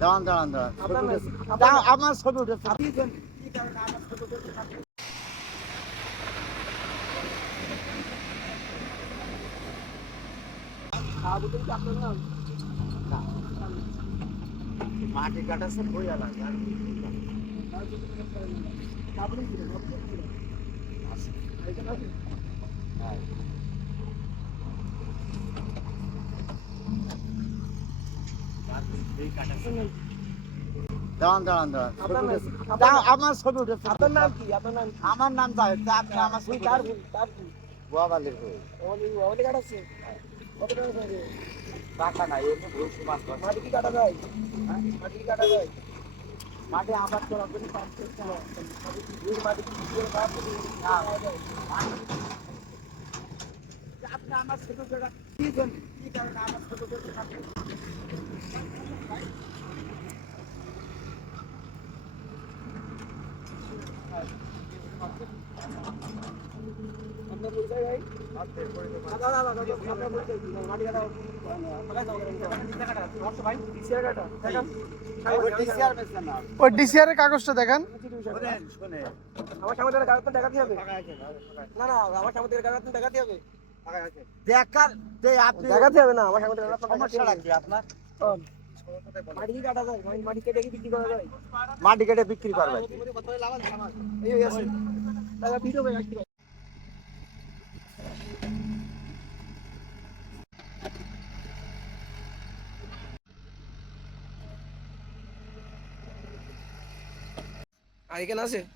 দাঁড়ান দাঁড়ান দাঁড়ান। আমার ছবি উঠেছে মাটি কাটাছে বই আলাদা শাহাবুদ্দিন কি নাম? আপনার কি নাম? এখানে আছে? দাঁড়ান দাঁড়ান আমার ছবি উঠেছে। আপনার নাম কি? আপনার নাম আমার নাম জাহেদ। আপনি আমার ছবি কার কার গোয়াবালির বই ওলি কাটাচ্ছে কত টাকা থাকে টাকা নাই এমনি ঘুষ মাছ মাটি কি কাটা যায়? হ্যাঁ? মাটি কি কাটা যায়? মাটি আবাদ করার জন্য পাঁচ কেজি টাকা। মাটি কি দিয়ে বাদ দিয়ে না। আপনি আমার ছবি কি জন্য? কি কারণে আমার ছবি উঠেছে? আপনার পরিচয় ভাই দাদা দাদা দাদা আপনার পরিচয় কি? মাটি কাটা কোথায় যাও করেন? DCR কাটা দেখান। ওই ডিসিআর এর কাগজটা দেখান। আমার সামনে দেখাতে হবে না না আমার সামনে থেকে দেখাতে হবে দেখার আপনি দেখাতে হবে। না আমার সামনে সমস্যা কি আপনার। মাটি কি কাটা মাটি- মাটি কেটে কি বিক্রি করা যায়? মাটি কেটে বিক্রি করবে ahí que nace.